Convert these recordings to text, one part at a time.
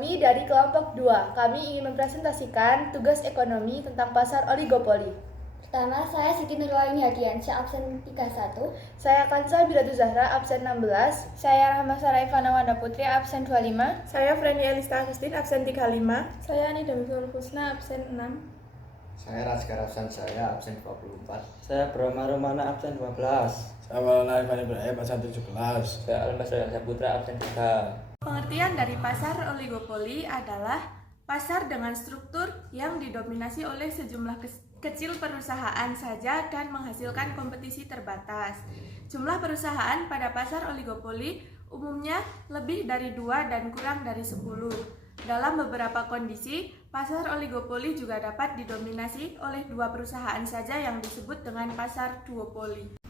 Kami dari kelompok 2, kami ingin mempresentasikan tugas ekonomi tentang pasar oligopoli. Pertama, saya Siti Nurwalini Hadiansyah, absen 31. Saya Kansa Bilatu Zahra, absen 16. Saya Rahma Saraifana Wanda Putri, absen 25. Saya Freni Elista Agustin, absen 35. Saya Nida Misul Husna, absen 6. Saya Raskar Afsan, saya absen 24. Saya Brahma Romana, absen 12. Saya Maulana Irfan Ibrahim, absen 17. Saya Almas Saputra, absen 3. Pengertian dari pasar oligopoli adalah pasar dengan struktur yang didominasi oleh sejumlah kecil perusahaan saja dan menghasilkan kompetisi terbatas. Jumlah perusahaan pada pasar oligopoli umumnya lebih dari 2 dan kurang dari 10. Dalam beberapa kondisi, pasar oligopoli juga dapat didominasi oleh 2 perusahaan saja yang disebut dengan pasar duopoli.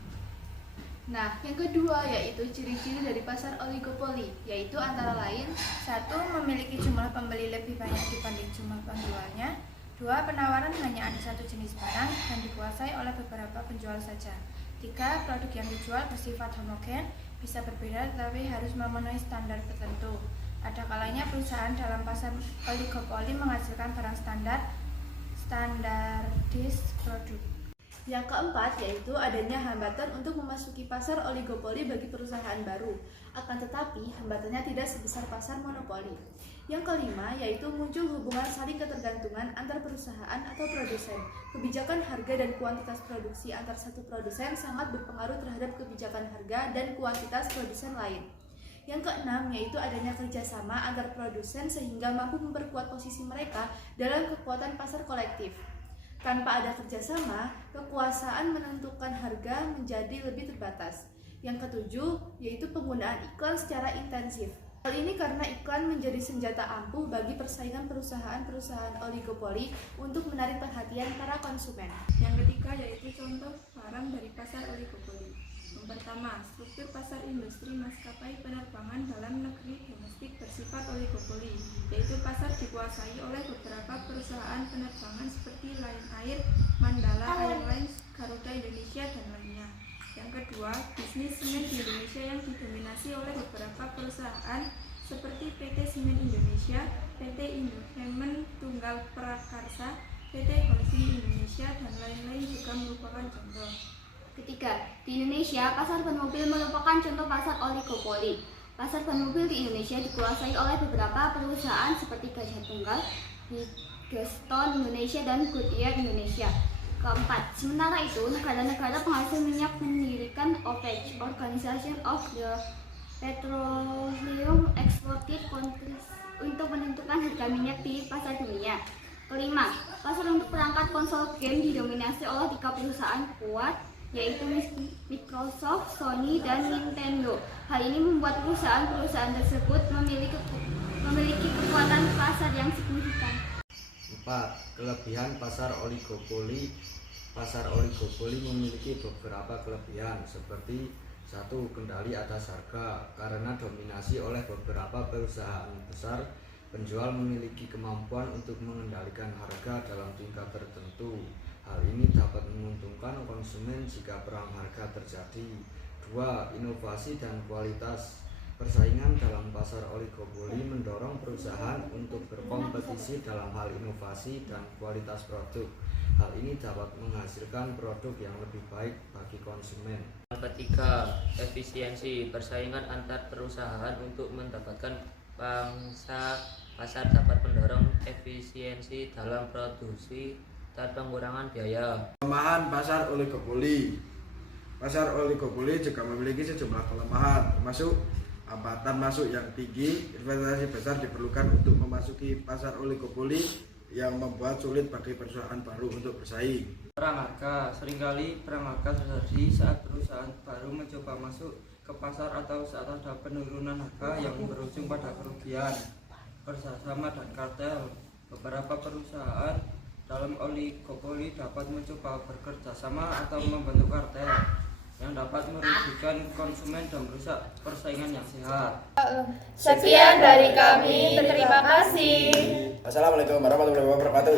Nah, yang kedua yaitu ciri-ciri dari pasar oligopoli, yaitu antara lain 1. Memiliki jumlah pembeli lebih banyak dibanding jumlah penjualnya. 2. Penawaran hanya ada satu jenis barang dan dikuasai oleh beberapa penjual saja. 3. Produk yang dijual bersifat homogen, bisa berbeda tetapi harus memenuhi standar tertentu. Ada kalanya perusahaan dalam pasar oligopoli menghasilkan barang standardis produk. Yang keempat yaitu adanya hambatan untuk memasuki pasar oligopoli bagi perusahaan baru. Akan tetapi, hambatannya tidak sebesar pasar monopoli. Yang kelima yaitu muncul hubungan saling ketergantungan antar perusahaan atau produsen. Kebijakan harga dan kuantitas produksi antar satu produsen sangat berpengaruh terhadap kebijakan harga dan kuantitas produsen lain. Yang keenam yaitu adanya kerjasama antar produsen sehingga mampu memperkuat posisi mereka dalam kekuatan pasar kolektif. Tanpa ada kerjasama, kekuasaan menentukan harga menjadi lebih terbatas. Yang ketujuh, yaitu penggunaan iklan secara intensif. Hal ini karena iklan menjadi senjata ampuh bagi persaingan perusahaan-perusahaan oligopoli untuk menarik perhatian para konsumen. Yang ketiga yaitu contoh barang dari pasar oligopoli. Yang pertama, struktur pasar industri maskapai penerbangan dalam negeri domestik bersifat oligopoli, yaitu pasar dikuasai oleh beberapa perusahaan penerbangan seperti Lion Air, Mandala Airlines, Garuda Indonesia, dan lainnya. Yang kedua, bisnis semen di Indonesia yang didominasi oleh beberapa perusahaan seperti PT Semen Indonesia, PT Indosemen Tunggal Prakarsa, PT Holding Indonesia, dan lain-lain juga merupakan contoh. Ketiga, di Indonesia, pasar ban mobil merupakan contoh pasar oligopoli. Pasar ban mobil di Indonesia dikuasai oleh beberapa perusahaan seperti Gajah Tunggal, Bridgestone Indonesia, dan Goodyear Indonesia. Keempat, sementara itu, negara-negara penghasil minyak mendirikan OPEC, Organization of the Petroleum Exported Countries, untuk menentukan harga minyak di pasar dunia. Kelima, pasar untuk perangkat konsol game didominasi oleh 3 perusahaan kuat, yaitu Microsoft, Sony, dan Nintendo. Hal ini membuat perusahaan-perusahaan tersebut memiliki kekuatan pasar yang signifikan. 4. Kelebihan pasar oligopoli. Pasar oligopoli memiliki beberapa kelebihan seperti 1. Kendali atas harga. Karena dominasi oleh beberapa perusahaan besar, penjual memiliki kemampuan untuk mengendalikan harga dalam tingkat tertentu. Hal ini dapat menguntungkan konsumen jika perang harga terjadi. 2. Inovasi dan kualitas. Persaingan dalam pasar oligopoli mendorong perusahaan untuk berkompetisi dalam hal inovasi dan kualitas produk. Hal ini dapat menghasilkan produk yang lebih baik bagi konsumen. Yang ketiga, efisiensi. Persaingan antar perusahaan untuk mendapatkan pangsa pasar dapat mendorong efisiensi dalam produksi dan pengurangan biaya. Kelemahan pasar oligopoli. Pasar oligopoli juga memiliki sejumlah kelemahan, termasuk hambatan masuk yang tinggi. Investasi besar diperlukan untuk memasuki pasar oligopoli yang membuat sulit bagi perusahaan baru untuk bersaing. Perang harga. Seringkali perang harga terjadi saat perusahaan baru mencoba masuk ke pasar atau saat ada penurunan harga yang berujung pada kerugian. Kerjasama dan kartel. Beberapa perusahaan dalam oligopoli dapat mencoba bekerja sama atau membentuk kartel yang dapat merugikan konsumen dan merusak persaingan yang sehat. Sekian dari kami, terima kasih. Assalamualaikum warahmatullahi wabarakatuh.